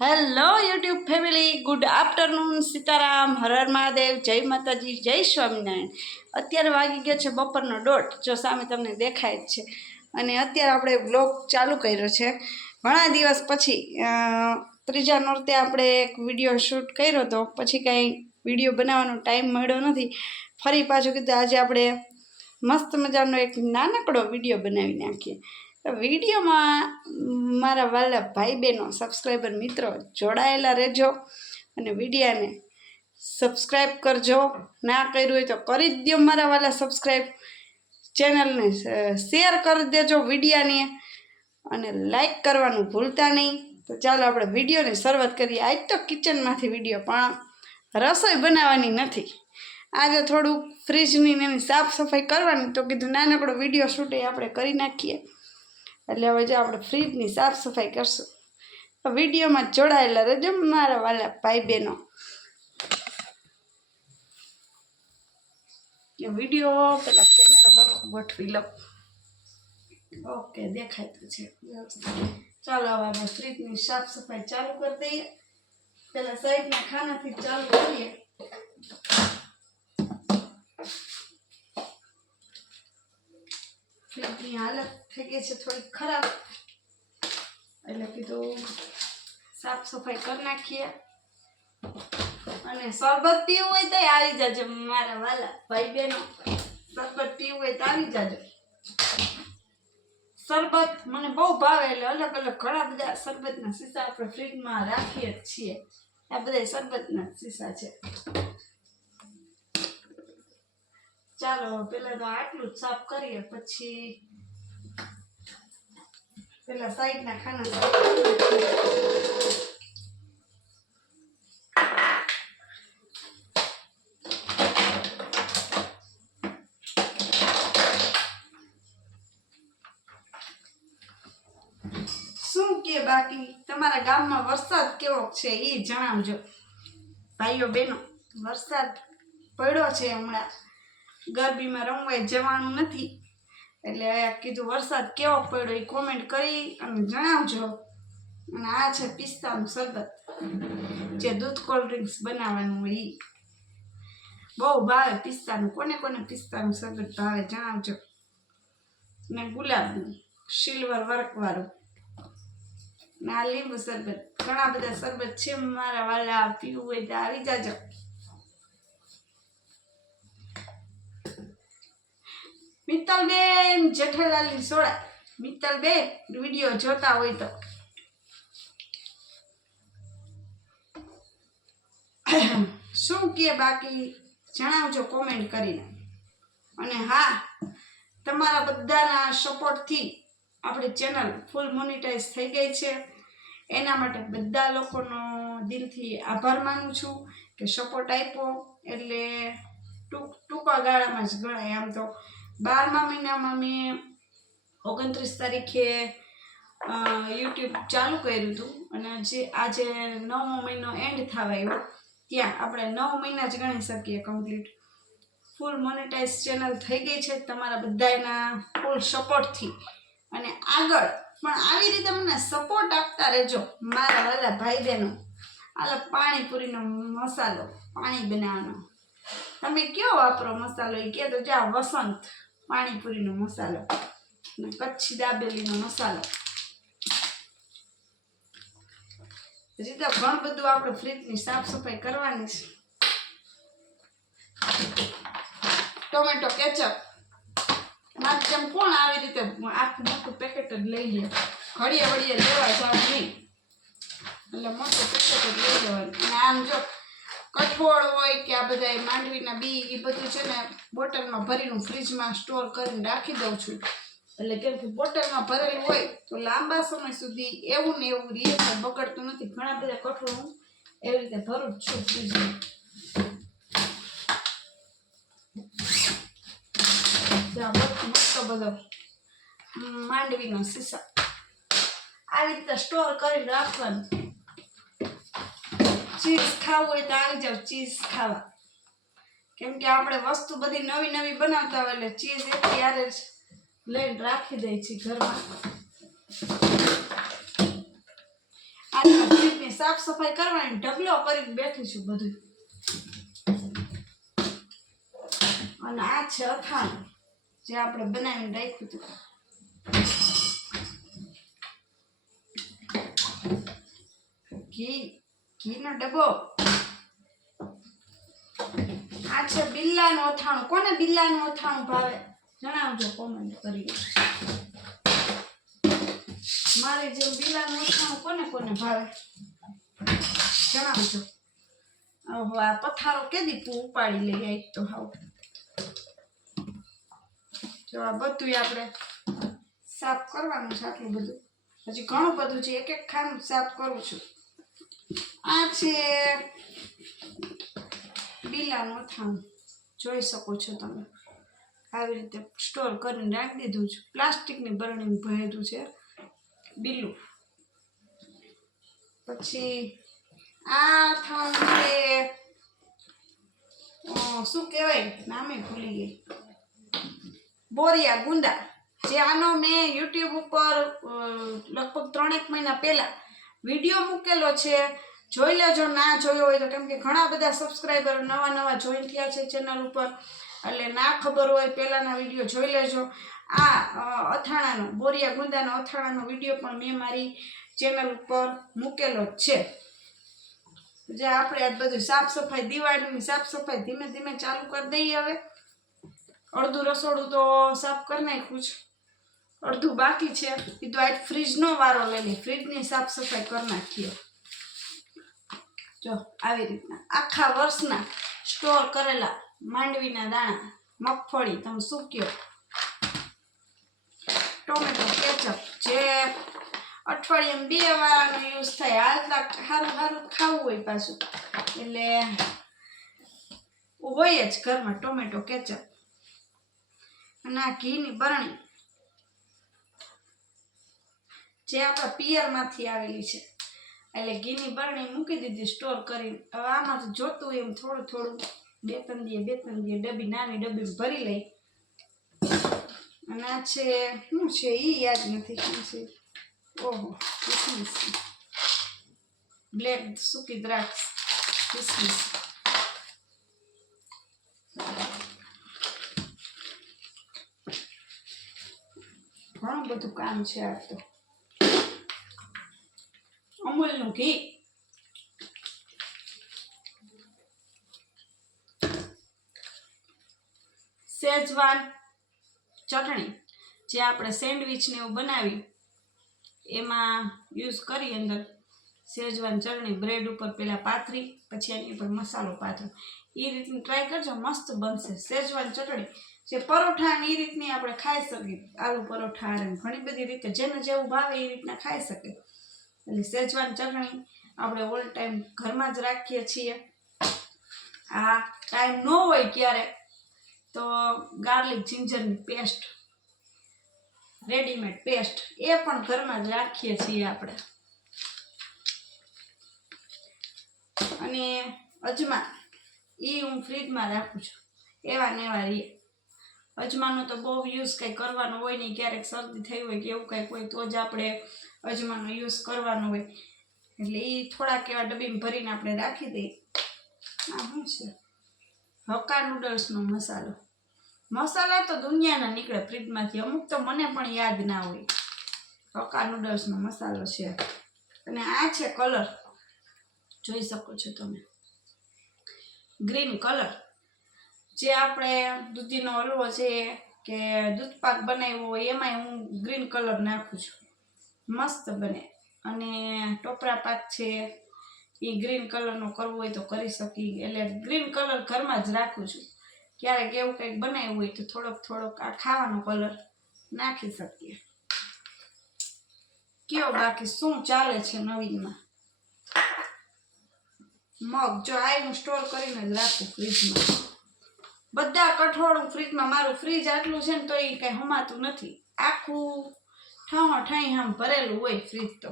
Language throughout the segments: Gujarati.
Hello YouTube family, good afternoon, Sitaram, Har Har Mahadev, જય માતાજી, જય સ્વામિનારાયણ. અત્યારે વાગી ગયો છે બપોરનો 1:30, જો સામે તમને દેખાય જ છે. અને અત્યારે આપણે બ્લોગ ચાલુ કર્યો છે ઘણા દિવસ પછી. ત્રીજા નોરતે આપણે એક વિડીયો શૂટ કર્યો હતો, પછી કાંઈ વિડીયો બનાવવાનો ટાઈમ મળ્યો નથી. ફરી પાછું કીધું આજે આપણે મસ્ત મજાનો એક નાનકડો વિડીયો બનાવી નાખીએ. વિડીયોમાં મારા વાલા ભાઈ બહેનો, સબસ્ક્રાઈબર મિત્રો જોડાયેલા રહેજો અને વિડીયાને સબસ્ક્રાઈબ કરજો. ના કર્યું હોય તો કરી જ દો મારા વાલા સબસ્ક્રાઈબ. ચેનલને શેર કરી દેજો વિડીયાને, અને લાઈક કરવાનું ભૂલતા નહીં. તો ચાલો આપણે વિડીયોની શરૂઆત કરીએ. આજ તો કિચનમાંથી વિડીયો, પણ રસોઈ બનાવવાની નથી. આજે થોડુંક ફ્રીજની એની સાફ સફાઈ કરવાની, તો કીધું નાનકડો વિડીયો શૂટ આપણે કરી નાખીએ. એટલે હવે જો આપણે ફ્રીજની સાફ સફાઈ કરશું. તો વિડીયોમાં જોડાયેલા રહેજો મારા વાલા ભાઈ બહેનો. વિડીયો પેલા કેમેરો હરખું ગોઠવી લઉં. ઓકે, દેખાય તો છે. ચાલો હવે આપણે ફ્રીજની સાફ સફાઈ ચાલુ કરી દઈએ. પેલા સાઈડના ખાનાથી ચાલુ કરીએ. ફ્રીજની હાલત થઈ ગઈ છે થોડી ખરાબ, એટલે કીધું સાફ સફાઈ કરી નાખીએ. અને શરબત પીવું હોય તો આવી જાજો મારા વાલા ભાઈ બહેનો. શરબત પીવું હોય તો આવી જાજો. શરબત મને બહુ ભાવે, એટલે અલગ અલગ ઘણા બધા શરબતના શીશા આપણે ફ્રીજમાં રાખીએ જ છીએ. આ બધા શરબતના શીશા છે. ચાલો પેલા તો આટલું જ સાફ કરીએ, પછી પેલા સાઈડના ખાના સાફ શું કે બાકી તમારા ગામમાં વરસાદ કેવો છે એ જણાવજો ભાઈઓ બહેનો. વરસાદ પડ્યો છે હમણાં, ગરબીમાં રમવાય જવાનું નથી, એટલે કીધું વરસાદ કેવો પડ્યો એ કોમેન્ટ કરી અને જણાવજો. અને આ છે પિસ્તાનું શરબત, જે દૂધ કોલ્ડ ડ્રિંક્સ બનાવવાનું હોય એ બહુ ભાવે. પિસ્તાનું કોને કોને પિસ્તાનું શરબત ભાવે જણાવજો. ને ગુલાબનું સિલ્વર વર્કવાળું, ને આ લીંબુ શરબત. ઘણા બધા શરબત છે મારા વાલા, પીવું હોય તો આવી જાજો. મિત્તલબેન જેઠાલાલની સોડા, મિત્તલબેન વિડીયો જોતા હોય તો શું કે બાકી જણાવજો કોમેન્ટ કરીને. અને હા, તમારા બધાના સપોર્ટથી આપણી ચેનલ ફૂલ મોનિટાઈઝ થઈ ગઈ છે. એના માટે બધા લોકોનો દિલથી આભાર માનું છું કે સપોર્ટ આપ્યો. એટલે ટૂંકા ગાળામાં જ ગણાય. આમ તો 12મા મહિનામાં મેં 29 તારીખે યુટ્યુબ ચાલુ કર્યું હતું, અને આજે 9મો મહિનો એન્ડ થવા આવ્યો, ત્યાં આપણે 9 મહિના જ ગણી શકીએ કમ્પ્લીટ. ફૂલ મોનેટાઈઝ ચેનલ થઈ ગઈ છે તમારા બધાના ફૂલ સપોર્ટથી. અને આગળ પણ આવી રીતે મને સપોર્ટ આપતા રહેજો મારા વાલા ભાઈ બહેનો. આલો પાણીપુરીનો મસાલો, પાણી બનાવવાનો તમે કયો વાપરો મસાલો એ કહે તો જા. વસંત પાણીપુરીનો મસાલો ને કચ્છી દાબેલીનો મસાલો. હજી તો ઘણું બધું આપણે ફ્રીજની સાફ સફાઈ કરવાની છે. ટોમેટો કેચઅપ મારે જેમ કોણ આવી રીતે આખું મોટું પેકેટ જ લઈ લે, ઘડીએ વળીએ લેવા જાવ નહીં, એટલે મોટું પેકેટ જ લઈ લેવાનું. અને આમ જો કઠોળ હોય કે આ બધા માંડવીના બી એ બધું છે ને બોટલમાં ભરીને ફ્રીજમાં સ્ટોર કરીને રાખી દઉં છું. એટલે કેમ કે બોટલમાં ભરેલું હોય તો લાંબા સમય સુધી એવું ને એવું રહે છે, બગડતું નથી. ઘણા બધા કઠોળ હું એવી રીતે ભરું જ છું ફ્રીજમાં. મસ્ત બધો માંડવીનો શીશા આવી રીતે સ્ટોર કરીને રાખવાનું. ચીઝ ખાવું હોય તો આવી જાવ ચીઝ ખાવા, કેમ કે આપણે વસ્તુ બધી નવી નવી બનાવતા હોય એટલે ચીઝ અત્યારે જ લઈને રાખી દે છે ઘરમાં. આજના ફ્રીજની સાફ સફાઈ કરવાની, ઢગલો કરીને બેઠી છું બધું. અને આ છે અથાણું જે આપણે બનાવીને રાખ્યું હતું. ઘીનો ડબ્બો. આ છે બિલ્લાનું અથાણું. કોને બિલ્લાનું અથાણું ભાવે જણાવજો કોમેન્ટ કરી. મારે જેમ બિલ્લાનું અથાણું કોને કોને ભાવે જણાવજો. ઓહો, આ પથારો કેદી ઉપાડી લઈ આવી તો હાવ. જો આ બધું આપણે સાફ કરવાનું છે. આટલું બધું હજી ઘણું બધું છે. એક એક ખાનું સાફ કરું છું. આ છે બિલ્લાનું અથાણું, જોઈ શકો છો તમે. આવી રીતે સ્ટોર કરીને રાખી દીધું છે. પ્લાસ્ટિકની બરણીમાં ભરેલું છે બિલ્લું. પછી આ અથાણું છે શું કહેવાય, નામે ભૂલી ગઈ. બોરિયા ગુંદા. જે આનો મેં યુટ્યુબ ઉપર લગભગ 3-1 મહિના પહેલા વિડીયો મૂકેલો છે. જોઈ લેજો ના જોયો હોય તો, કેમ કે ઘણા બધા સબસ્ક્રાઈબર નવા જોઈન થયા છે ચેનલ ઉપર, એટલે ના ખબર હોય પહેલાંના વિડીયો જોઈ લેજો. આ અથાણાનો બોરિયા ગુંદાનો અથાણાનો વિડીયો પણ મેં મારી ચેનલ ઉપર મૂકેલો જ છે. જે આપણે આ બધું સાફ સફાઈ, દિવાળીની સાફ સફાઈ ધીમે ધીમે ચાલુ કરી દઈએ. હવે અડધું રસોડું તો સાફ કરી નાખ્યું છે, અડધું બાકી છે. એ તો આજ ફ્રીજનો વારો લઈ લે, ફ્રીજની સાફ સફાઈ કરી નાખીએ. જો આવી રીતના આખા વર્ષના સ્ટોર કરેલા માંડવીના દાણા, મગફળી, તમે શું કહો, ટોમેટો કેચઅપ જે અઠવાડિયામાં 2 વારનો યુઝ થાય. હાલતા સારું ખાવું હોય પાછું એટલે હોય જ ઘરમાં ટોમેટો કેચઅપ. અને આ ઘીની બરણી જે આપણા પિયરમાંથી આવેલી છે, એટલે ઘીની બરણી મૂકી દીધી સ્ટોર કરીને. હવે આમાંથી જોતું હોય એમ થોડું થોડું 2-3 દિવસે ડબ્બી, નાની ડબ્બી ભરી લઈ. અને આ છે શું છે એ યાદ નથી શું છે. ઓહો, કિસમિસ, બ્લેક સૂકી દ્રાક્ષ, કિસમિસ. ઘણું બધું કામ છે. આ તો અમૂલનું ઘી, શેઝવાન ચટણી જે આપણે સેન્ડવિચ ને એવું બનાવી એમાં યુઝ કરી. અંદર શેઝવાન ચટણી બ્રેડ ઉપર પહેલાં પાથરી, પછી એની ઉપર મસાલો પાથરો. એ રીતની ટ્રાય કરજો, મસ્ત બનશે શેઝવાન ચટણી. જે પરોઠા એ રીતની આપણે ખાઈ શકીએ, આલુ પરોઠા અને ઘણી બધી રીતે જેને જેવું ભાવે એ રીતના ખાઈ શકે. એટલે શેઝવાન ચટણી આપણે ઓલ ટાઈમ ઘરમાં જ રાખીએ છીએ. આ ટાઈમ ન હોય ક્યારે તો ગાર્લિક જિંજરની પેસ્ટ, રેડીમેડ પેસ્ટ, એ પણ ઘરમાં જ રાખીએ છીએ આપણે. અને અજમા એ હું ફ્રીજમાં રાખું છું, એવા ને એવા રહીએ. અજમાનો તો બહુ યુઝ કંઈ કરવાનો હોય નહીં. ક્યારેક શરદી થઈ હોય કે એવું કંઈક હોય તો જ આપણે અજમાનો યુઝ કરવાનો હોય. એટલે એ થોડાક એવા ડબ્બીમાં ભરીને આપણે રાખી દઈએ. આ શું છે, હક્કા નૂડલ્સનો મસાલો. મસાલા તો દુનિયાના નીકળે ફ્રીજમાંથી, અમુક તો મને પણ યાદ ના હોય. હક્કા નૂડલ્સનો મસાલો છે. અને આ છે કલર, જોઈ શકો છો તમે, ગ્રીન કલર. જે આપણે દૂધીનો હલવો છે કે દૂધપાક બનાવ્યો હોય એમાંય હું ગ્રીન કલર નાખું છું, મસ્ત બને. અને ટોપરા પાક છે એ ગ્રીન કલરનો કરવો હોય તો કરી શકીએ. એટલે ગ્રીન કલર ઘરમાં જ રાખું છું. ક્યારેક એવું કંઈક બનાવ્યું હોય તો થોડોક આ ખાવાનો કલર નાખી શકીએ. કયો બાકી શું ચાલે છે નવીનમાં? મગ જો આ હું સ્ટોર કરીને જ રાખું ફ્રીજમાં. બધા કઠોળ ફ્રીજમાં, મારું ફ્રીજ આટલું છે ને તો એ કંઈ હમાતું નથી. આખું ઠાઈ આમ ભરેલું હોય ફ્રીજ. તો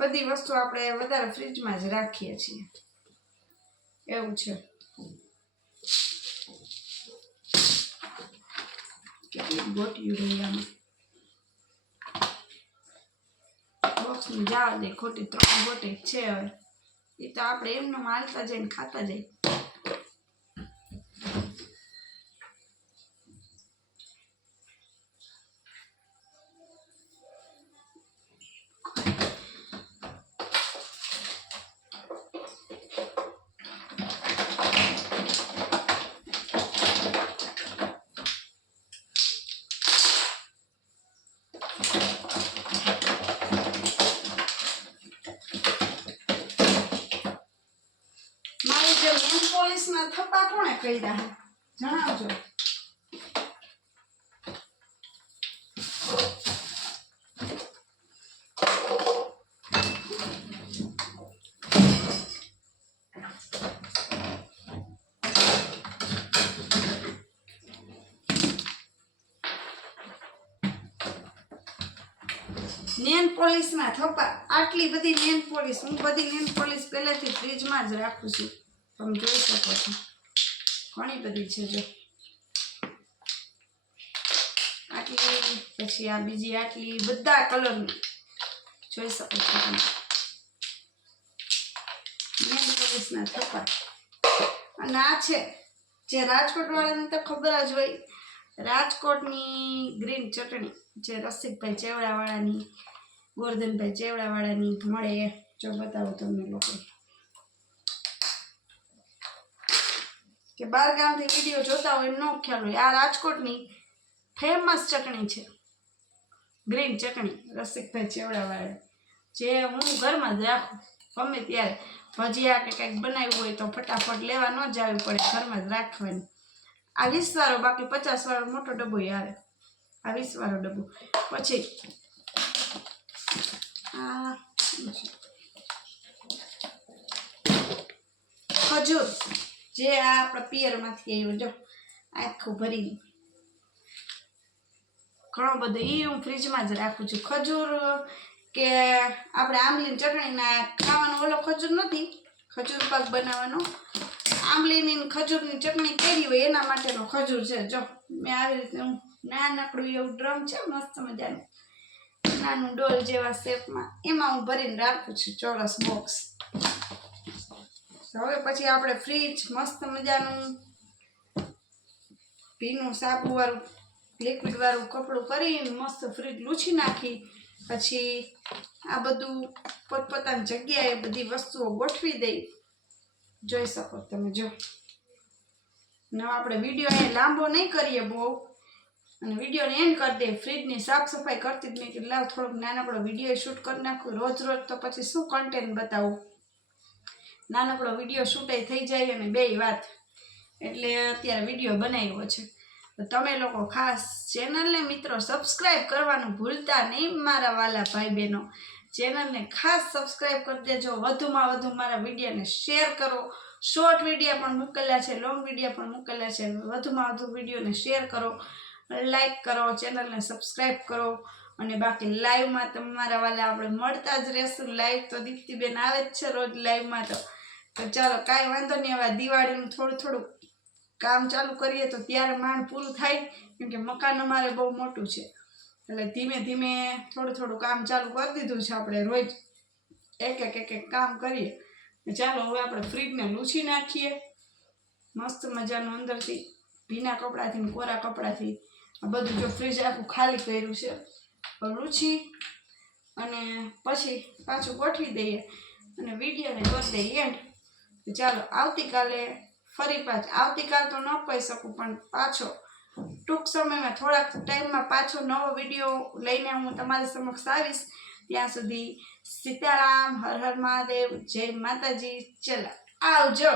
બધી વસ્તુ આપણે વધારે ફ્રીજમાં જ રાખીએ છીએ, એવું છે. કેટલી ગોટિયું રહી આમાં. બોક્સ જવા દે, ખોટી 3 ગોટી છે હવે, એ તો આપણે એમનું માલતા જઈને ખાતા જઈએ. મારી જે નેલ પોલિશના થપ્પા કોણે કર્યા જણાવજો. નેલ પોલિશના થપ્પા, આટલી બધી નેલ પોલિશ, હું બધી નેલ પોલિશ પહેલેથી ફ્રીજમાં જ રાખું છું, તમે જોઈ શકો છો, ઘણી બધી છે. જો આટલી, પછી આ બીજી આટલી, બધા કલરની જોઈ શકો છો તમે. નેલ પોલિશના થપ્પા. અને આ છે જે રાજકોટ વાળાને તો ખબર જ હોય, રાજકોટની ગ્રીન ચટણી, જે રસિકભાઈ ચેવડાવાળાની, ગોરધનભાઈ ચેવડાવાળાની મળે. જો બતાવો તમને લોકો કે બાર ગામથી વિડીયો જોતા હોય ન ખ્યાલ હોય, આ રાજકોટની ફેમસ ચટણી છે, ગ્રીન ચટણી રસિકભાઈ ચેવડાવાળા, જે હું ઘરમાં જ રાખું. ગમે ત્યારે ભજીયા કે કંઈક બનાવ્યું હોય તો ફટાફટ લેવા ન જવી પડે, ઘરમાં જ રાખવાની. આ 20 વાળો, બાકી 50 વાળો મોટો ડબ્બો આવે, આ 20 વાળો ડબ્બો. પછી આ ખજૂર, જે આ આપણા પિયરમાંથી આવ્યું, જો આખું ભરીને, ઘણો બધો, એ હું ફ્રીજમાં જ રાખું છું. ખજૂર કે આપણે આંબલીની ચટણીના ખાવાનો ઓલો ખજૂર નથી, ખજૂર પાક બનાવવાનો, આંબલીની ખજૂરની ચટણી કરી હોય એના માટેનો ખજૂર છે. જો મેં આવી રીતે નાનકડું એવું ડ્રમ છે મસ્ત મજાનું, નાનું ડોલ જેવા શેપમાં, એમાં હું ભરીને રાખું છું, ચોરસ બોક્સ. હવે પછી આપણે ફ્રીજ મસ્ત મજાનું ભીનું સાબુવાળું લિક્વિડ વાળું કપડું કરીને મસ્ત ફ્રીજ લૂછી નાખી, પછી આ બધું પોતપોતાની જગ્યાએ બધી વસ્તુઓ ગોઠવી દઈ. જોઈ શકો તમે. જો ને આપણે વિડીયો અહીંયા લાંબો નહીં કરીએ બહુ, અને વિડીયોને એન્ડ કરી દે. ફ્રીજની સાફ સફાઈ કરતી જ મેં કીધું લાવ થોડોક નાનકડો વિડીયો શૂટ કરી નાખું, રોજ રોજ તો પછી શું કન્ટેન્ટ બતાવું, નાનકડો વિડીયો શૂટ થઈ જાય અને બે વાત, એટલે અત્યારે વિડીયો બનાવ્યો છે. તો તમે લોકો ખાસ ચેનલને મિત્રો સબસ્ક્રાઈબ કરવાનું ભૂલતા નહીં મારા વાલા ભાઈ બહેનો. ચેનલને ખાસ સબસ્ક્રાઈબ કરી દેજો, વધુમાં વધુ મારા વિડીયોને શેર કરો. શોર્ટ વિડીયો પણ મૂકેલા છે, લોંગ વિડીયો પણ મૂકેલા છે, વધુમાં વધુ વિડીયોને શેર કરો, લાઈક કરો, ચેનલને સબસ્ક્રાઈબ કરો. અને બાકી લાઈવમાં તમારા વાલા આપણે મળતા જ રહેશું. લાઈવ તો દીપ્તિબેન આવે જ છે રોજ લાઈવમાં. તો ચાલો કાંઈ વાંધો નહીં, હવે દિવાળીનું થોડું થોડું કામ ચાલુ કરીએ તો ત્યારે માંડ પૂરું થાય, કેમકે મકાન અમારે બહુ મોટું છે, એટલે ધીમે ધીમે થોડું થોડું કામ ચાલુ કરી દીધું છે. આપણે રોજ એક એક કામ કરીએ. ચાલો હવે આપણે ફ્રીજને લૂછી નાખીએ મસ્ત મજાનું, અંદરથી ભીના કપડાથી ને કોરા કપડાથી આ બધું. જો ફ્રીજ આખું ખાલી કર્યું છે, લૂછી અને પછી પાછું ગોઠવી દઈએ અને વિડીયોને કરી દઈએ એન્ડ. ચાલો આવતીકાલે ફરી આવતીકાલ તો ન કહી શકું, પણ પાછો ટૂંક સમયમાં થોડાક ટાઈમમાં પાછો નવો વિડીયો લઈને હું તમારી સમક્ષ આવીશ. ત્યાં સુધી સીતારામ, હર હર મહાદેવ, જય માતાજી. ચલો આવજો.